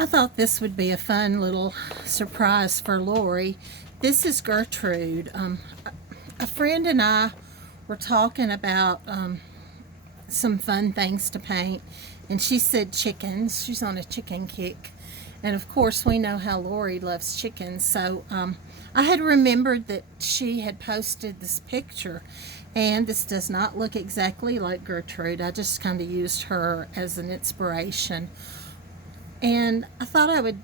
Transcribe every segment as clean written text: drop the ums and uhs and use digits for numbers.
I thought this would be a fun little surprise for Lori. This is Gertrude. A friend and I were talking about some fun things to paint, and she said chickens. She's on a chicken kick. And of course, we know how Lori loves chickens. So I had remembered that she had posted this picture, and this does not look exactly like Gertrude. I just kind of used her as an inspiration. And I thought I would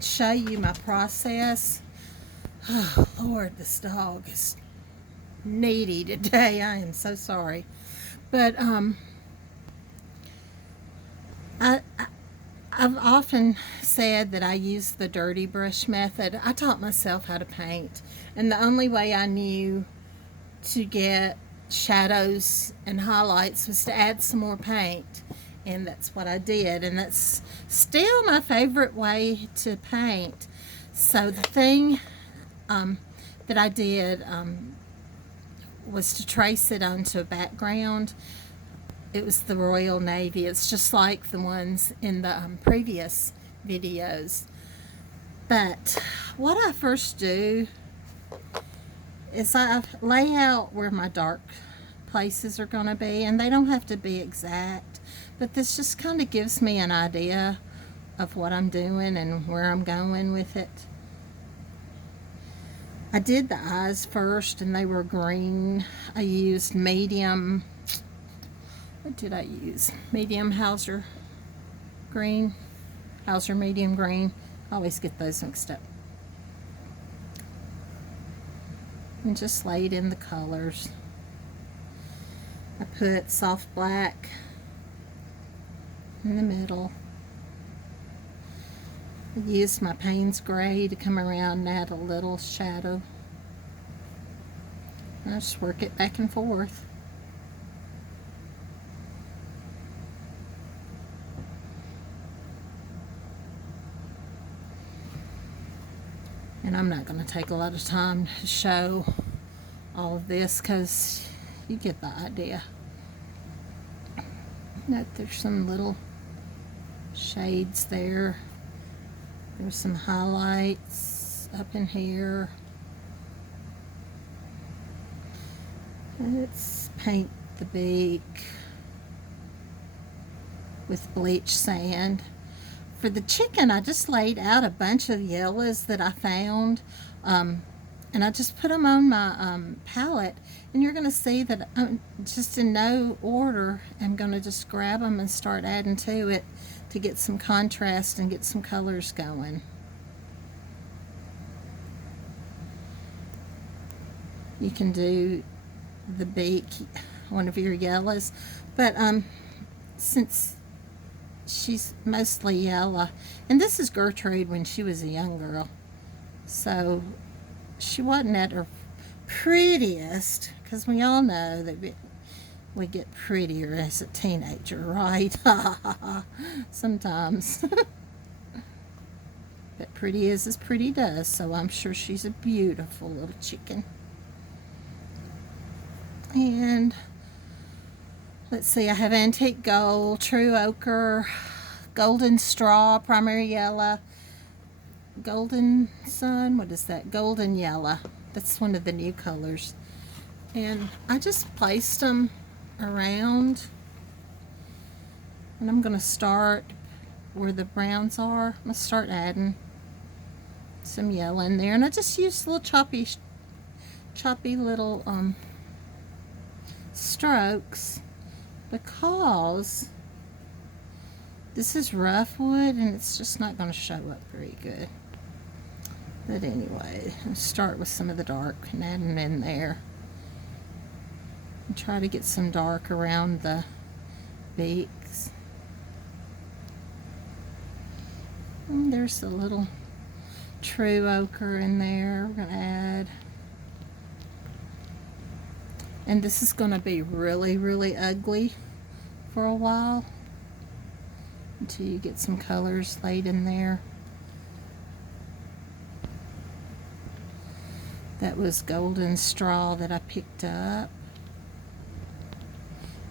show you my process. Oh, Lord, this dog is needy today. I am so sorry. But I, I've often said that I use the dirty brush method. I taught myself how to paint, and the only way I knew to get shadows and highlights was to add some more paint, and that's what I did, and that's still my favorite way to paint. So the thing that I did was to trace it onto a background. It was the Royal Navy. It's just like the ones in the previous videos. But what I first do is I lay out where my dark places are going to be, and they don't have to be exact, but this just kind of gives me an idea of what I'm doing and where I'm going with it. I did the eyes first, and they were green. I used medium, what did I use? Medium Hauser green, Hauser medium green. I always get those mixed up. And just laid in the colors. I put soft black in the middle. I used my Payne's Gray to come around and add a little shadow. I just work it back and forth. And I'm not going to take a lot of time to show all of this because you get the idea. Note there's some little shades there. There's some highlights up in here. Let's paint the beak with bleach sand. For the chicken, I just laid out a bunch of yellows that I found, and I just put them on my palette, and you're going to see that I'm just in no order. I'm going to just grab them and start adding to it to get some contrast and get some colors going. You can do the beak, one of your yellows, but since she's mostly yellow, and this is Gertrude when she was a young girl, so she wasn't at her prettiest, because we all know that we get prettier as a teenager, right? Sometimes. But pretty is as pretty does, so I'm sure she's a beautiful little chicken. And let's see, I have antique gold, true ochre, golden straw, primary yellow, golden sun, what is that? Golden yellow. That's one of the new colors. And I just placed them around. And I'm going to start where the browns are. I'm going to start adding some yellow in there. And I just used little choppy little strokes, because this is rough wood and it's just not going to show up very good. But anyway, I'll start with some of the dark and add them in there. And try to get some dark around the beaks. And there's a little true ochre in there we're going to add. And this is going to be really, really ugly for a while until you get some colors laid in there. That was golden straw that I picked up.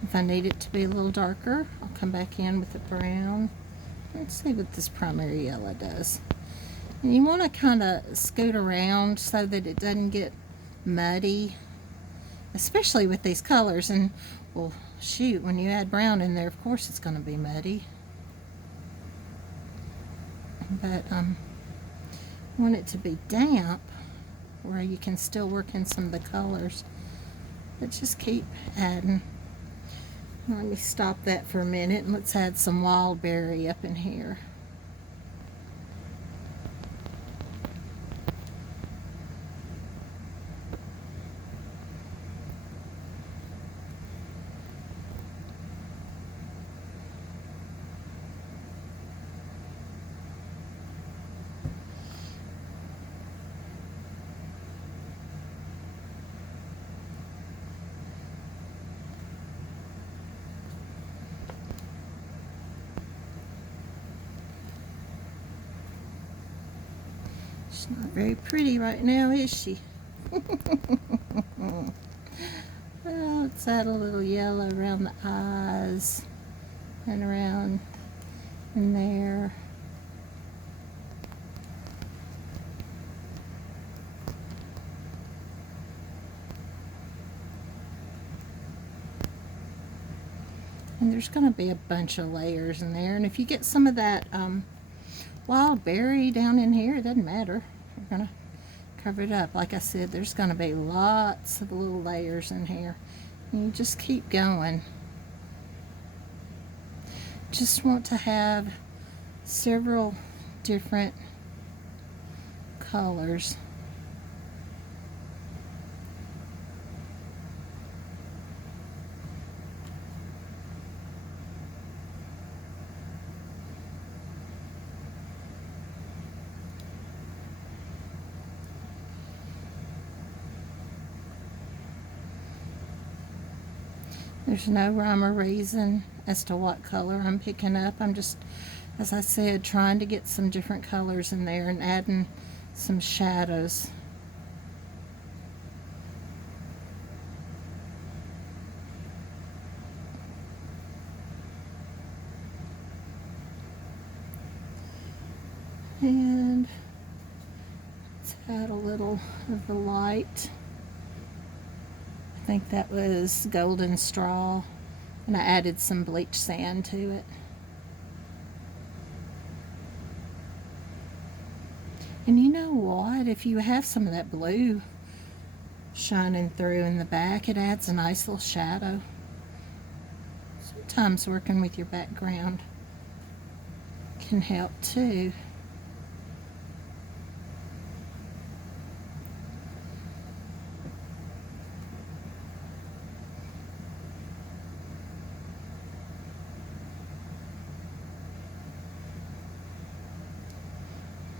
If I need it to be a little darker, I'll come back in with the brown. Let's see what this primary yellow does. And you want to kind of scoot around so that it doesn't get muddy, especially with these colors. And well, shoot, when you add brown in there, of course it's going to be muddy. But want it to be damp where you can still work in some of the colors. But just keep adding. Let me stop that for a minute and let's add some wild berry up in here. She's not very pretty right now, is she? Oh, let's add a little yellow around the eyes and around in there. And there's going to be a bunch of layers in there. And if you get some of that wild berry down in here, it doesn't matter. We're going to cover it up. Like I said, there's going to be lots of little layers in here. And you just keep going. Just want to have several different colors. There's no rhyme or reason as to what color I'm picking up. I'm just, as I said, trying to get some different colors in there and adding some shadows. And let's add a little of the light. I think that was golden straw, and I added some bleach sand to it. And you know what? If you have some of that blue shining through in the back, it adds a nice little shadow. Sometimes working with your background can help too.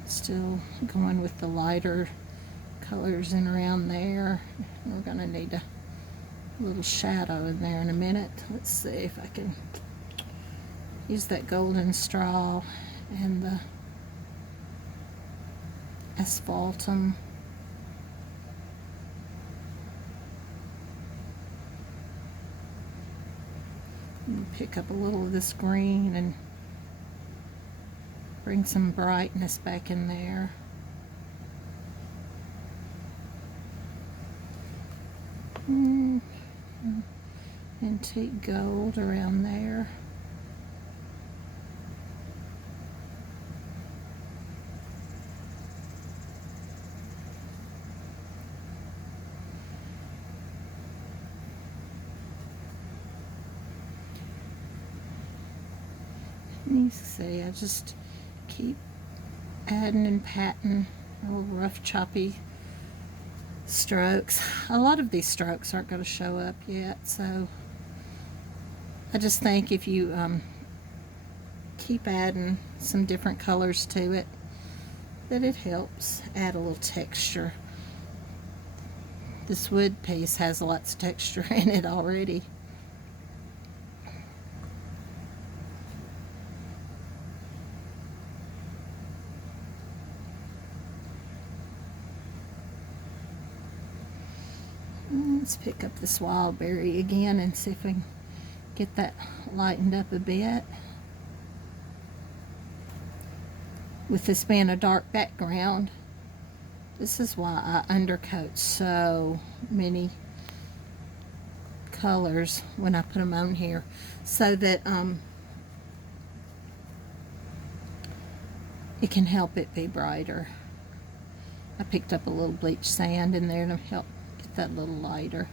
Still going with the lighter colors in around there. We're going to need a little shadow in there in a minute. Let's see if I can use that golden straw and the asphaltum. And pick up a little of this green and bring some brightness back in there. Antique gold around there. You see, I just keep adding and patting little rough choppy strokes. A lot of these strokes aren't going to show up yet, so I just think if you keep adding some different colors to it, that it helps add a little texture. This wood piece has lots of texture in it already. Let's pick up this wild berry again and see if we can get that lightened up a bit. with this being a dark background, this is why I undercoat so many colors when I put them on here, so that it can help it be brighter. I picked up a little bleach sand in there to help get that a little lighter.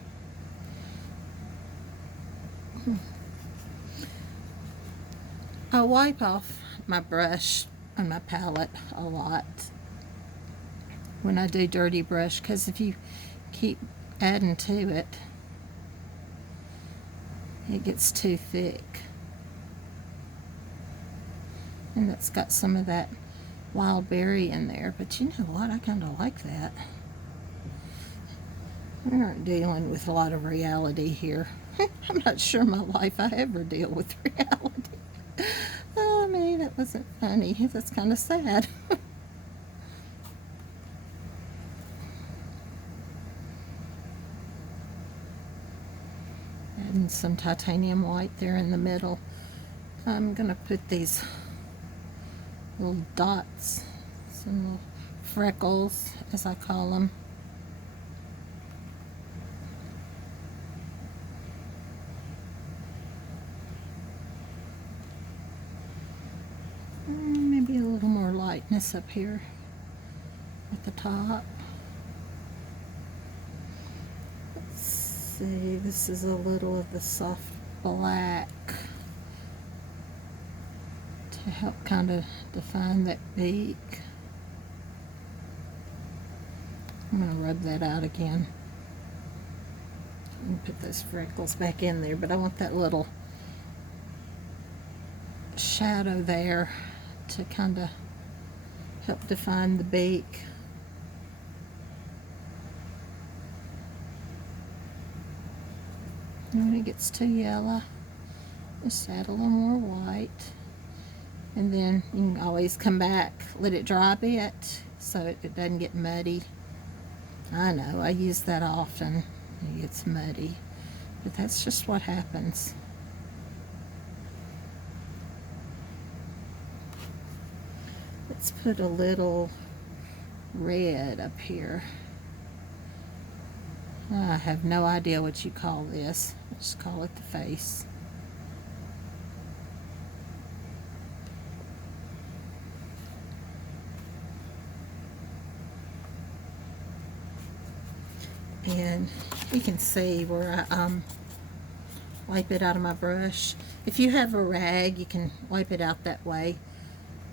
I wipe off my brush on my palette a lot when I do dirty brush, because if you keep adding to it, it gets too thick. And it's got some of that wild berry in there, but you know what, I kind of like that. We aren't dealing with a lot of reality here. I'm not sure in my life I ever deal with reality. Oh, man, that wasn't funny. That's kind of sad. Adding some titanium white there in the middle. I'm going to put these little dots, some little freckles, as I call them. Maybe a little more lightness up here at the top. Let's see, this is a little of the soft black to help kind of define that beak. I'm going to rub that out again and put those freckles back in there, but I want that little shadow there to kind of help define the beak. And when it gets too yellow, just add a little more white. And then you can always come back, let it dry a bit so it doesn't get muddy. I know, I use that often. It gets muddy, but that's just what happens. Let's put a little red up here. I have no idea what you call this. Let's call it the face. And you can see where I wipe it out of my brush. If you have a rag, you can wipe it out that way.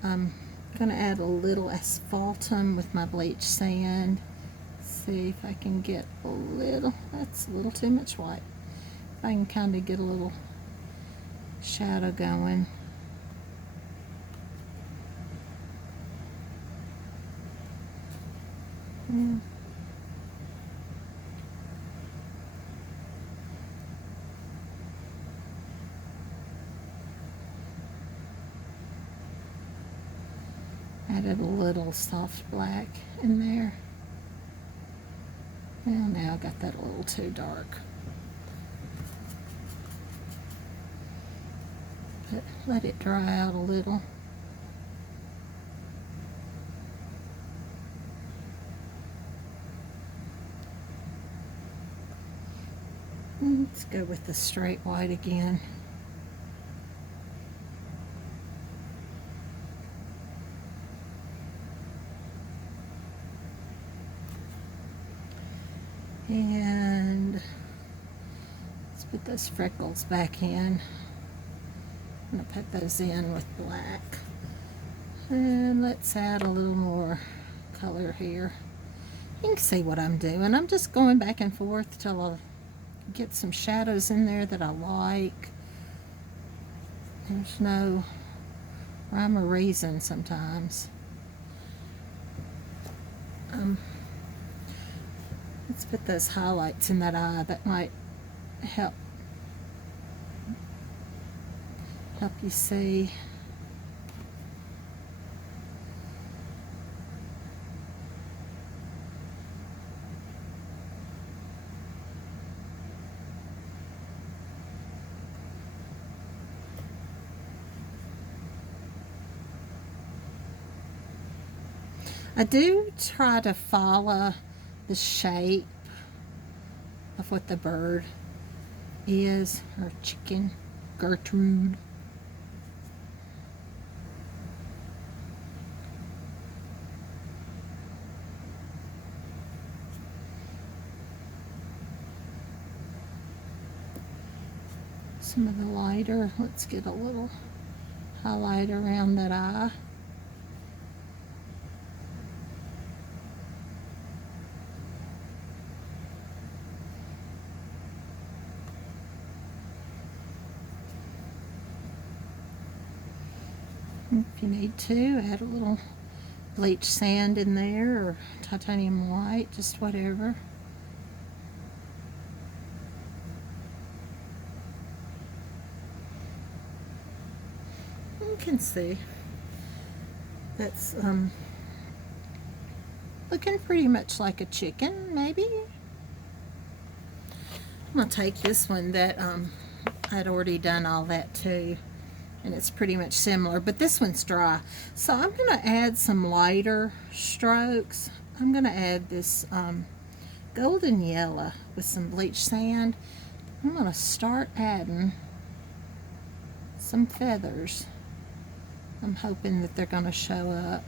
I'm going to add a little asphaltum with my bleach sand. See if I can get a little, that's a little too much white. If I can kind of get a little shadow going. Yeah. Added a little soft black in there. Well, now I got that a little too dark. But let it dry out a little. Let's go with the straight white again. And let's put those freckles back in. I'm going to put those in with black. And let's add a little more color here. You can see what I'm doing. I'm just going back and forth till I get some shadows in there that I like. There's no rhyme or reason sometimes. Let's put those highlights in that eye. That might help you see. I do try to follow the shape of what the bird is, or chicken, Gertrude. Some of the lighter, let's get a little highlight around that eye. If you need to, add a little bleach sand in there, or titanium white, just whatever. You can see that's looking pretty much like a chicken, maybe. I'm gonna take this one that I'd already done all that too, and it's pretty much similar, but this one's dry. So I'm gonna add some lighter strokes. I'm gonna add this golden yellow with some bleach sand. I'm gonna start adding some feathers. I'm hoping that they're gonna show up.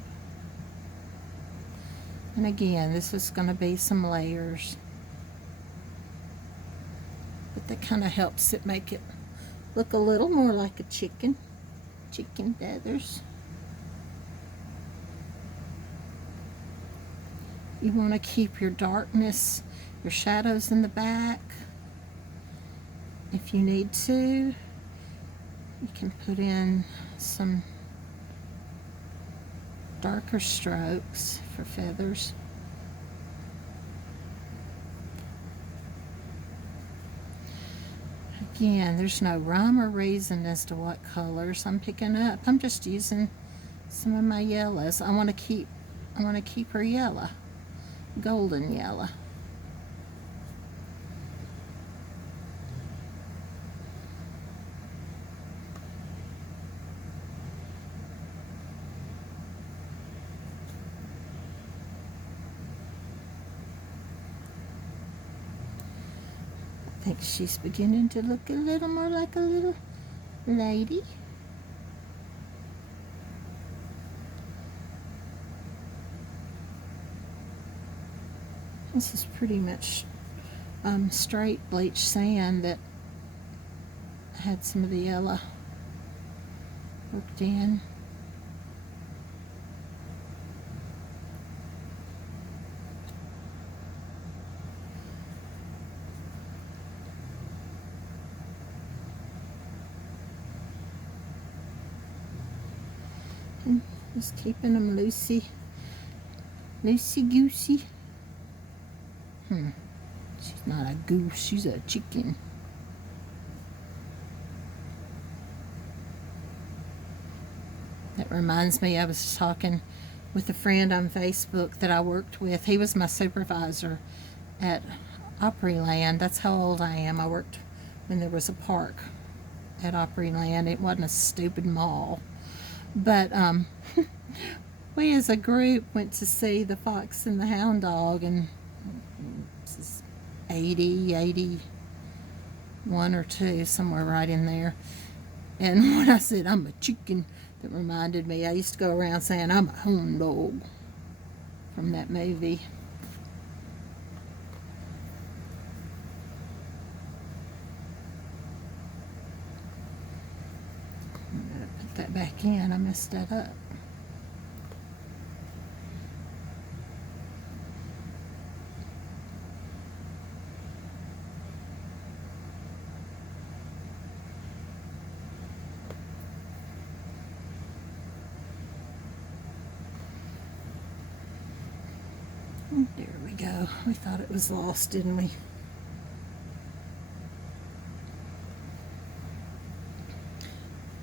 And again, this is gonna be some layers, but that kind of helps it make it look a little more like a chicken feathers. You want to keep your darkness, your shadows in the back. If you need to, you can put in some darker strokes for feathers. Again, there's no rhyme or reason as to what colors I'm picking up. I'm just using some of my yellows. I want to keep her yellow, golden yellow. I think she's beginning to look a little more like a little lady. This is pretty much straight bleach sand that had some of the yellow worked in. And just keeping them loosey goosey. She's not a goose, she's a chicken. That reminds me, I was talking with a friend on Facebook that I worked with. He was my supervisor at Opryland. That's how old I am. I worked when there was a park at Opryland. It wasn't a stupid mall. But we as a group went to see The Fox and the Hound Dog, and this is 81 or 2, somewhere right in there. And when I said I'm a chicken, that reminded me, I used to go around saying I'm a hound dog from that movie. I'm gonna put that back in. I messed that up. There we go. We thought it was lost, didn't we?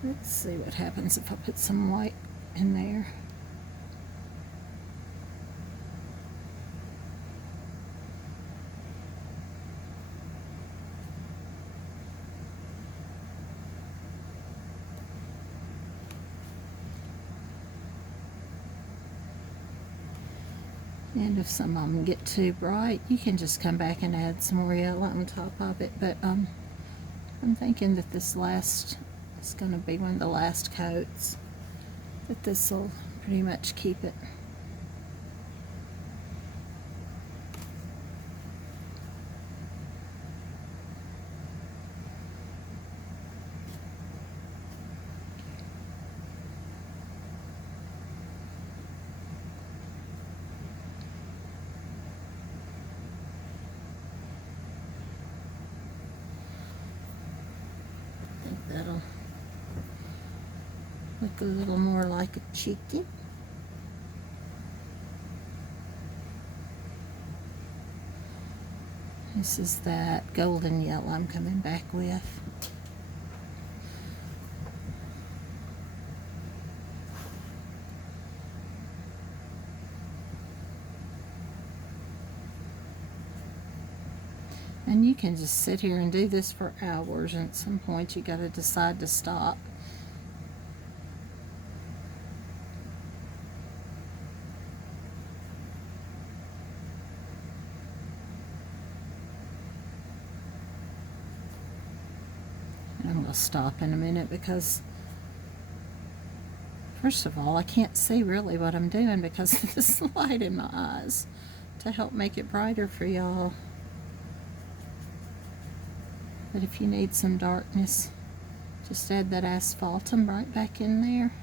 Let's see what happens if I put some white in there. And if some of them get too bright, you can just come back and add some more yellow on top of it. But I'm thinking that this last is going to be one of the last coats, that this will pretty much keep it. That'll look a little more like a chicken. This is that golden yellow I'm coming back with. And you can just sit here and do this for hours, and at some point you got to decide to stop. And I'm going to stop in a minute because, first of all, I can't see really what I'm doing because of this light in my eyes to help make it brighter for y'all. But if you need some darkness, just add that asphaltum right back in there.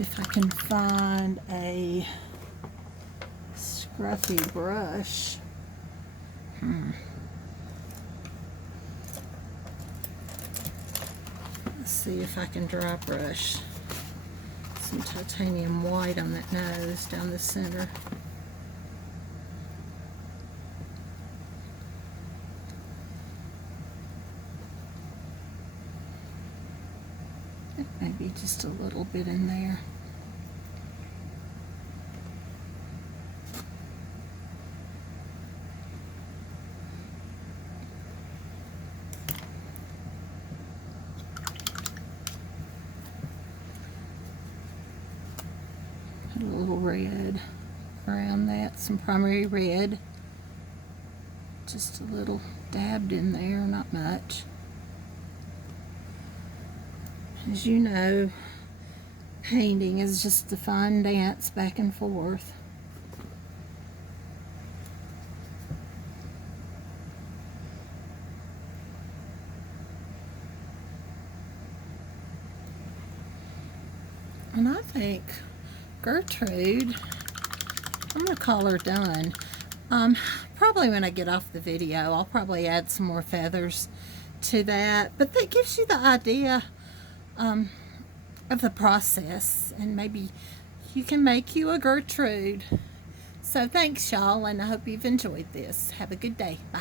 If I can find a scruffy brush. Let's see if I can dry brush some titanium white on that nose down the center. Maybe just a little bit in there. Put a little red around that, some primary red. Just a little dabbed in there, not much. As you know, painting is just a fun dance back and forth. And I think Gertrude, I'm going to call her done. Probably when I get off the video, I'll probably add some more feathers to that. But that gives you the idea of the process, and maybe you can make you a Gertrude. So thanks, y'all, and I hope you've enjoyed this. Have a good day. Bye.